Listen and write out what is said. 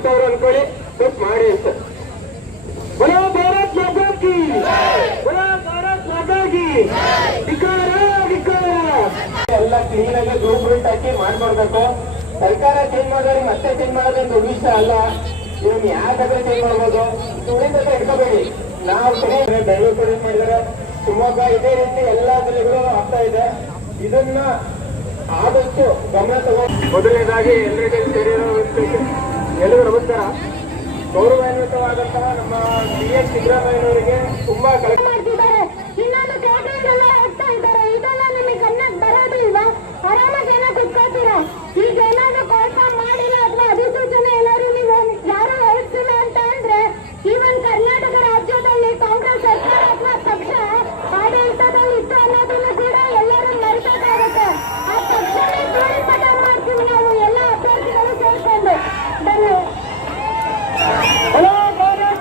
ಅಂತವ್ರು ಅನ್ಕೊಳ್ಳಿ, ಸ್ವಲ್ಪ ಮಾಡಿ ಅಂತ. ಬರೋ ಭಾರತ್ ಮಾತಾ ಕಿ, ಬರೋ ಭಾರತ್ ಮಾತಾ ಕಿ, ಧಿಕ್ಕಾರ ಧಿಕ್ಕಾರ. ಎಲ್ಲ ಕ್ಲೀನ್ ಆಗಿ ಬ್ಲೂ ಪ್ರಿಂಟ್ ಹಾಕಿ ಮಾಡ್ಕೊಡ್ಬೇಕು. ಸರ್ಕಾರ ಚೇಂಜ್ ಮಾಡೋರಿಗೆ ಮತ್ತೆ ಚೇಂಜ್ ಮಾಡೋದೇನು ದೊಡ್ಡ ವಿಷಯ ಅಲ್ಲ. ನೀವು ಯಾಕಾದ್ರೆ ಚೇಂಜ್ ಮಾಡ್ಬೋದು, ಸ್ಟೂಡೆಂಟ್ ಹತ್ರ ಇಟ್ಕೋಬೇಡಿ. ನಾವು ಬೆಂಗಳೂರು ಕಡೆ ಮಾಡಿದರೆ ಶಿವಮೊಗ್ಗ, ಇದೇ ರೀತಿ ಎಲ್ಲಾ ಜಿಲ್ಲೆಗಳು ಆಗ್ತಾ ಇದೆ. ಇದನ್ನ ಆದಷ್ಟು ಗಮನ ತಗೊಂಡು ಮೊದಲನೇದಾಗಿ ಎಲ್ಲರಿಗೂ ಎಲ್ಲರಿಗೂ ನಮಸ್ಕಾರ. ಗೌರವಾನ್ವಿತವಾದಂತಹ ನಮ್ಮ ಡಿ ಎಸ್ ಸಿದ್ದರಾಮಯ್ಯನವರಿಗೆ ತುಂಬಾ